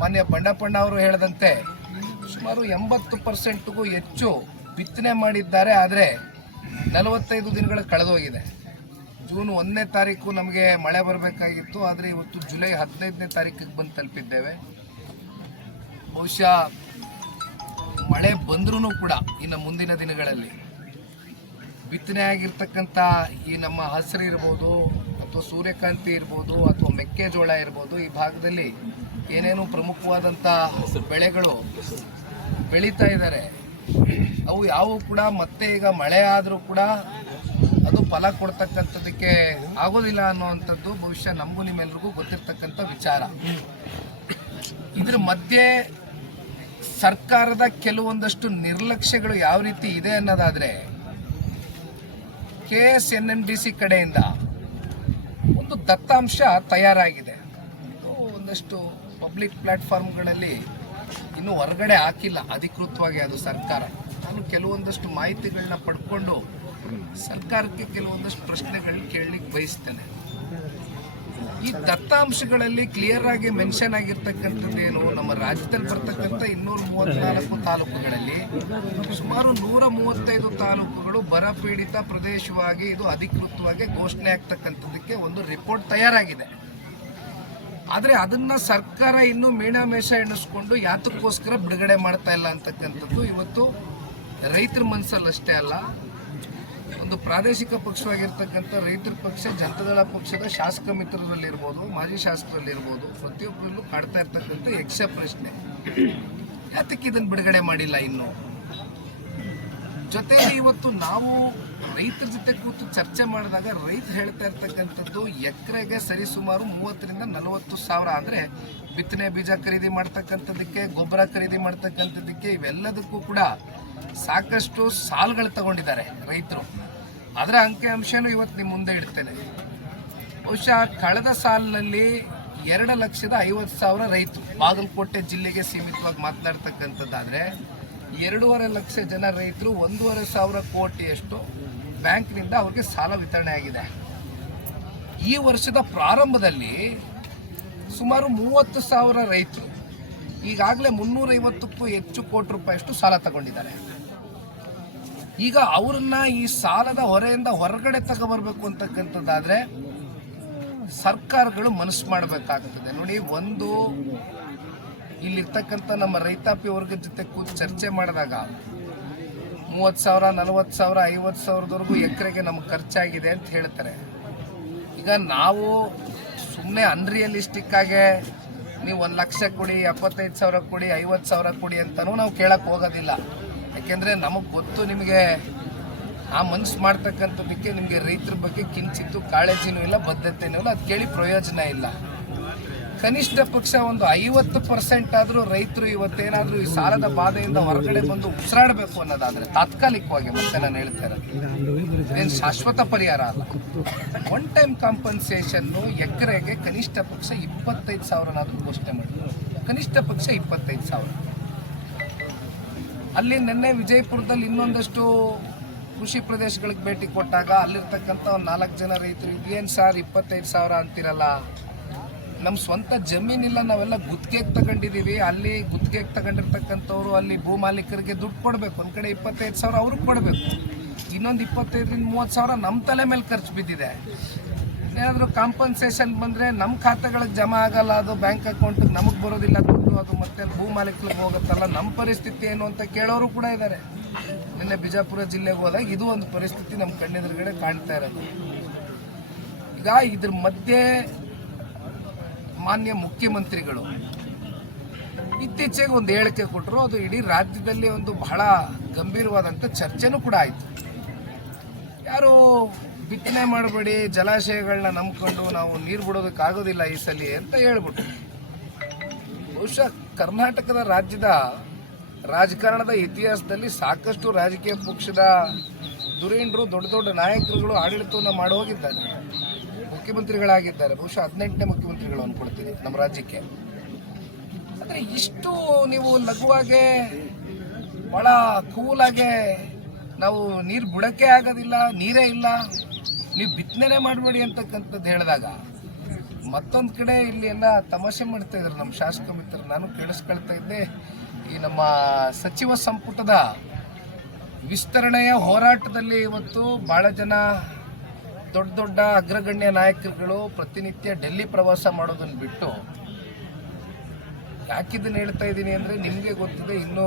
ಮಾನ್ಯ ಬಂಡಪ್ಪಣ್ಣ ಅವರು ಹೇಳಿದಂತೆ ಸುಮಾರು 80%ಗೂ ಹೆಚ್ಚು ಬಿತ್ತನೆ ಮಾಡಿದ್ದಾರೆ. ಆದರೆ 45 ದಿನಗಳು ಕಳೆದೋಗಿದೆ. ಜೂನ್ 1ನೇ ತಾರೀಕು ನಮಗೆ ಮಳೆ ಬರಬೇಕಾಗಿತ್ತು, ಆದರೆ ಇವತ್ತು ಜುಲೈ 15ನೇ ತಾರೀಕಿಗೆ ಬಂದು ತಲುಪಿದ್ದೇವೆ. ಬಹುಶಃ ಮಳೆ ಬಂದ್ರೂ ಕೂಡ ಇನ್ನು ಮುಂದಿನ ದಿನಗಳಲ್ಲಿ ಬಿತ್ತನೆ ಆಗಿರ್ತಕ್ಕಂಥ ಈ ನಮ್ಮ ಹಸಿರು ಇರ್ಬೋದು ಅಥವಾ ಸೂರ್ಯಕಾಂತಿ ಇರ್ಬೋದು ಅಥವಾ ಮೆಕ್ಕೆಜೋಳ ಇರ್ಬೋದು, ಈ ಭಾಗದಲ್ಲಿ ಏನೇನು ಪ್ರಮುಖವಾದಂಥ ಬೆಳೆಗಳು ಬೆಳೀತಾ ಇದ್ದಾರೆ, ಅವು ಯಾವುವು ಕೂಡ ಮತ್ತೆ ಈಗ ಮಳೆ ಆದರೂ ಕೂಡ ಅದು ಫಲ ಕೊಡ್ತಕ್ಕಂಥದ್ದಕ್ಕೆ ಆಗೋದಿಲ್ಲ ಅನ್ನುವಂಥದ್ದು ಬಹುಶಃ ನಮಗೂ ನಿಮ್ಮೆಲ್ರಿಗೂ ಗೊತ್ತಿರ್ತಕ್ಕಂಥ ವಿಚಾರ. ಇದ್ರ ಮಧ್ಯೆ ಸರ್ಕಾರದ ಕೆಲವೊಂದಷ್ಟು ನಿರ್ಲಕ್ಷ್ಯಗಳು ಯಾವ ರೀತಿ ಇದೆ ಅನ್ನೋದಾದರೆ, KSNMDC ಕಡೆಯಿಂದ ಒಂದು ದತ್ತಾಂಶ ತಯಾರಾಗಿದೆ. ಒಂದಷ್ಟು ಪಬ್ಲಿಕ್ ಪ್ಲಾಟ್ಫಾರ್ಮ್ಗಳಲ್ಲಿ ಇನ್ನೂ ಹೊರಗಡೆ ಹಾಕಿಲ್ಲ ಅಧಿಕೃತವಾಗಿ ಅದು ಸರ್ಕಾರ. ನಾನು ಕೆಲವೊಂದಷ್ಟು ಮಾಹಿತಿಗಳನ್ನ ಪಡ್ಕೊಂಡು ಸರ್ಕಾರಕ್ಕೆ ಕೆಲವೊಂದಷ್ಟು ಪ್ರಶ್ನೆಗಳನ್ನ ಕೇಳಲಿಕ್ಕೆ ಬಯಸ್ತೇನೆ. ಈ ದತ್ತಾಂಶಗಳಲ್ಲಿ ಕ್ಲಿಯರ್ ಆಗಿ ಮೆನ್ಷನ್ ಆಗಿರ್ತಕ್ಕಂಥದ್ದೇನು, ನಮ್ಮ ರಾಜ್ಯದಲ್ಲಿ ಬರ್ತಕ್ಕಂಥ 234 ತಾಲೂಕುಗಳಲ್ಲಿ ಸುಮಾರು 135 ತಾಲೂಕುಗಳು ಬರಪೀಡಿತ ಪ್ರದೇಶವಾಗಿ ಇದು ಅಧಿಕೃತವಾಗಿ ಘೋಷಣೆ ಆಗ್ತಕ್ಕಂಥದ್ದಕ್ಕೆ ಒಂದು ರಿಪೋರ್ಟ್ ತಯಾರಾಗಿದೆ. ಆದರೆ ಅದನ್ನ ಸರ್ಕಾರ ಇನ್ನೂ ಮೀನಾಮೇಷ ಎಣಿಸ್ಕೊಂಡು ಯಾತಕ್ಕೋಸ್ಕರ ಬಿಡುಗಡೆ ಮಾಡ್ತಾ ಇಲ್ಲ ಅಂತಕ್ಕಂಥದ್ದು ಇವತ್ತು ರೈತರ ಮನಸ್ಸಲ್ಲಷ್ಟೇ ಅಲ್ಲ, ಒಂದು ಪ್ರಾದೇಶಿಕ ಪಕ್ಷವಾಗಿರ್ತಕ್ಕಂಥ ರೈತರ ಪಕ್ಷ, ಜನತಾದಳ ಪಕ್ಷದ ಶಾಸಕ ಮಿತ್ರರಲ್ಲಿರ್ಬೋದು, ಮಾಜಿ ಶಾಸಕರಲ್ಲಿರ್ಬೋದು, ಪ್ರತಿಯೊಬ್ಬರಲ್ಲೂ ಕಾಡ್ತಾ ಇರ್ತಕ್ಕಂಥ ಯಕ್ಷ ಪ್ರಶ್ನೆ, ಯಾತಕ್ಕೆ ಇದನ್ನು ಬಿಡುಗಡೆ ಮಾಡಿಲ್ಲ ಇನ್ನು. ಜೊತೆಗೆ ಇವತ್ತು ನಾವು ರೈತರ ಜೊತೆ ಕೂತು ಚರ್ಚೆ ಮಾಡಿದಾಗ ರೈತರು ಹೇಳ್ತಾ ಇರ್ತಕ್ಕಂಥದ್ದು ಎಕರೆಗೆ ಸರಿಸುಮಾರು 30,000 ರಿಂದ 40,000, ಅಂದರೆ ಬಿತ್ತನೆ ಬೀಜ ಖರೀದಿ ಮಾಡ್ತಕ್ಕಂಥದ್ದಕ್ಕೆ, ಗೊಬ್ಬರ ಖರೀದಿ ಮಾಡ್ತಕ್ಕಂಥದ್ದಕ್ಕೆ, ಇವೆಲ್ಲದಕ್ಕೂ ಕೂಡ ಸಾಕಷ್ಟು ಸಾಲಗಳು ತಗೊಂಡಿದ್ದಾರೆ ರೈತರು. ಅದರ ಅಂಕಿಅಂಶನೂ ಇವತ್ತು ನಿಮ್ಮ ಮುಂದೆ ಇಡ್ತೇನೆ. ಬಹುಶಃ ಕಳೆದ ಸಾಲಿನಲ್ಲಿ 2,50,000 ರೈತರು, ಬಾಗಲಕೋಟೆ ಜಿಲ್ಲೆಗೆ ಸೀಮಿತವಾಗಿ ಮಾತನಾಡ್ತಕ್ಕಂಥದ್ದಾದರೆ 2.5 ಲಕ್ಷ ಜನ ರೈತರು 1,500 ಕೋಟಿಯಷ್ಟು ಬ್ಯಾಂಕ್ನಿಂದ ಅವ್ರಿಗೆ ಸಾಲ ವಿತರಣೆ ಆಗಿದೆ. ಈ ವರ್ಷದ ಪ್ರಾರಂಭದಲ್ಲಿ ಸುಮಾರು 30,000 ರೈತರು ಈಗಾಗಲೇ 350ಕ್ಕೂ ಹೆಚ್ಚು ಕೋಟಿ ರೂಪಾಯಿಯಷ್ಟು ಸಾಲ ತಗೊಂಡಿದ್ದಾರೆ. ಈಗ ಅವ್ರನ್ನ ಈ ಸಾಲದ ಹೊರೆಯಿಂದ ಹೊರಗಡೆ ತಗೊಬರ್ಬೇಕು ಅಂತಕ್ಕಂಥದ್ದಾದರೆ ಸರ್ಕಾರಗಳು ಮನಸ್ಸು ಮಾಡಬೇಕಾಗ್ತದೆ. ನೋಡಿ, ಒಂದು ಇಲ್ಲಿರ್ತಕ್ಕಂಥ ನಮ್ಮ ರೈತಾಪಿ ವರ್ಗದ ಜೊತೆ ಕೂತು ಚರ್ಚೆ ಮಾಡಿದಾಗ 30,000, 40,000, 50,000ದವರೆಗೂ ಎಕರೆಗೆ ನಮಗೆ ಖರ್ಚಾಗಿದೆ ಅಂತ ಹೇಳ್ತಾರೆ. ಈಗ ನಾವು ಸುಮ್ಮನೆ ಅನ್ರಿಯಲಿಸ್ಟಿಕ್ ಆಗಿ ನೀವು 1 ಲಕ್ಷ ಕೊಡಿ, 75,000 ಕೊಡಿ, 50,000 ಕೊಡಿ ಅಂತಲೂ ನಾವು ಕೇಳಕ್ಕೆ ಹೋಗೋದಿಲ್ಲ. ಯಾಕೆಂದರೆ ನಮಗೆ ಗೊತ್ತು, ನಿಮಗೆ ಆ ಮನಸ್ಸು ಮಾಡ್ತಕ್ಕಂಥದ್ದಕ್ಕೆ ನಿಮಗೆ ರೈತರ ಬಗ್ಗೆ ಕಿಂಚಿತ್ತು ಕಾಳಜಿನೂ ಇಲ್ಲ, ಬದ್ಧತೆನೂ ಇಲ್ಲ, ಅದು ಕೇಳಿ ಪ್ರಯೋಜನ ಇಲ್ಲ. ಕನಿಷ್ಠ ಪಕ್ಷ ಒಂದು 50% ಆದರೂ ರೈತರು ಇವತ್ತೇನಾದರೂ ಈ ಸಾಲದ ಬಾಧೆಯಿಂದ ಹೊರಗಡೆ ಬಂದು ಉಸಿರಾಡಬೇಕು ಅನ್ನೋದಾದರೆ ತಾತ್ಕಾಲಿಕವಾಗಿ, ಮತ್ತೆ ನಾನು ಹೇಳ್ತಾ ಇರೋದು ಏನು ಶಾಶ್ವತ ಪರಿಹಾರ ಅಲ್ಲ, 1 ಟೈಮ್ ಕಾಂಪನ್ಸೇಷನ್ನು ಎಕರೆಗೆ ಕನಿಷ್ಠ ಪಕ್ಷ 25,000ನಾದರೂ ಘೋಷಣೆ ಮಾಡಿದ್ರು. ಕನಿಷ್ಠ ಪಕ್ಷ 25,000. ಅಲ್ಲಿ ನಿನ್ನೆ ವಿಜಯಪುರದಲ್ಲಿ ಇನ್ನೊಂದಷ್ಟು ಕೃಷಿ ಪ್ರದೇಶಗಳಿಗೆ ಭೇಟಿ ಕೊಟ್ಟಾಗ ಅಲ್ಲಿರ್ತಕ್ಕಂಥ ಒಂದು 4 ಜನ ರೈತರು, ಇದೇನು ಸರ್ 25,000 ಅಂತಿರಲ್ಲ, ನಮ್ಮ ಸ್ವಂತ ಜಮೀನಿಲ್ಲ, ನಾವೆಲ್ಲ ಗುತ್ತಿಗೆಗೆ ತಗೊಂಡಿದ್ದೀವಿ, ಅಲ್ಲಿ ಗುತ್ತಿಗೆಗೆ ತಗೊಂಡಿರ್ತಕ್ಕಂಥವ್ರು ಅಲ್ಲಿ ಭೂ ಮಾಲೀಕರಿಗೆ ದುಡ್ಡು ಕೊಡಬೇಕು, ಒಂದು ಕಡೆ 25,000 ಅವ್ರಿಗೆ ಕೊಡಬೇಕು, ಇನ್ನೊಂದು 25,000 ರಿಂದ 30,000 ನಮ್ಮ ತಲೆ ಮೇಲೆ ಖರ್ಚು ಬಿದ್ದಿದೆ. ಏನಾದರೂ ಕಾಂಪನ್ಸೇಷನ್ ಬಂದರೆ ನಮ್ಮ ಖಾತೆಗಳಿಗೆ ಜಮಾ ಆಗಲ್ಲ, ಅದು ಬ್ಯಾಂಕ್ ಅಕೌಂಟಿಗೆ ನಮಗೆ ಬರೋದಿಲ್ಲ ದುಡ್ಡು, ಅದು ಮತ್ತೆ ಭೂ ಮಾಲೀಕರಿಗೆ ಹೋಗುತ್ತಲ್ಲ, ನಮ್ಮ ಪರಿಸ್ಥಿತಿ ಏನು ಅಂತ ಕೇಳೋರು ಕೂಡ ಇದ್ದಾರೆ. ನಿನ್ನೆ ಬಿಜಾಪುರ ಜಿಲ್ಲೆಗೆ ಹೋದಾಗ ಇದು ಒಂದು ಪರಿಸ್ಥಿತಿ ನಮ್ಮ ಕಣ್ಣೆದುರುಗಡೆ ಕಾಣ್ತಾ ಇರೋದು. ಈಗ ಇದ್ರ ಮಧ್ಯೆ ಮಾನ್ಯ ಮುಖ್ಯಮಂತ್ರಿಗಳು ಇತ್ತೀಚೆಗೆ ಒಂದು ಹೇಳಿಕೆ ಕೊಟ್ಟರು, ಅದು ಇಡೀ ರಾಜ್ಯದಲ್ಲಿ ಒಂದು ಬಹಳ ಗಂಭೀರವಾದಂಥ ಚರ್ಚೆನೂ ಕೂಡ ಆಯಿತು. ಯಾರು ಬಿತ್ತನೆ ಮಾಡಬೇಡಿ, ಜಲಾಶಯಗಳನ್ನ ನಂಬ್ಕೊಂಡು ನಾವು ನೀರು ಬಿಡೋದಕ್ಕಾಗೋದಿಲ್ಲ ಈ ಸಲ ಅಂತ ಹೇಳ್ಬಿಟ್ರು. ಬಹುಶಃ ಕರ್ನಾಟಕದ ರಾಜ್ಯದ ರಾಜಕಾರಣದ ಇತಿಹಾಸದಲ್ಲಿ ಸಾಕಷ್ಟು ರಾಜಕೀಯ ಪಕ್ಷದ ಧುರೀಣರು, ದೊಡ್ಡ ದೊಡ್ಡ ನಾಯಕರುಗಳು ಆಡಳಿತವನ್ನು ಮಾಡಿ ಹೋಗಿದ್ದಾರೆ, ಮುಖ್ಯಮಂತ್ರಿಗಳಾಗಿದ್ದಾರೆ. ಬಹುಶಃ 18ನೇ ಮುಖ್ಯಮಂತ್ರಿಗಳು ಅಂದ್ಕೊಳ್ತೀನಿ ನಮ್ಮ ರಾಜ್ಯಕ್ಕೆ. ಅಂದರೆ ಇಷ್ಟು ನೀವು ಲಘುವಾಗೆ ಭಾಳ ಕೂಲಾಗೆ ನಾವು ನೀರು ಬಿಡೋಕ್ಕೆ ಆಗೋದಿಲ್ಲ, ನೀರೇ ಇಲ್ಲ, ನೀವು ಬಿತ್ತನೆ ಮಾಡಬೇಡಿ ಅಂತಕ್ಕಂಥದ್ದು ಹೇಳಿದಾಗ ಮತ್ತೊಂದು ಕಡೆ ಇಲ್ಲಿ ಎಲ್ಲ ತಮಾಷೆ ಮಾಡ್ತಾ ಇದ್ರು ನಮ್ಮ ಶಾಸಕ ಮಿತ್ರರು. ನಾನು ಕೇಳಿಸ್ಕೊಳ್ತಾ ಇದ್ದೆ, ಈ ನಮ್ಮ ಸಚಿವ ಸಂಪುಟದ ವಿಸ್ತರಣೆಯ ಹೋರಾಟದಲ್ಲಿ ಇವತ್ತು ಭಾಳ ಜನ ದೊಡ್ಡ ದೊಡ್ಡ ಅಗ್ರಗಣ್ಯ ನಾಯಕರುಗಳು ಪ್ರತಿನಿತ್ಯ ಡೆಲ್ಲಿ ಪ್ರವಾಸ ಮಾಡೋದನ್ನು ಬಿಟ್ಟು, ಯಾಕಿದನ್ನು ಹೇಳ್ತಾ ಇದ್ದೀನಿ ಅಂದರೆ ನಿಮಗೆ ಗೊತ್ತಿದೆ, ಇನ್ನೂ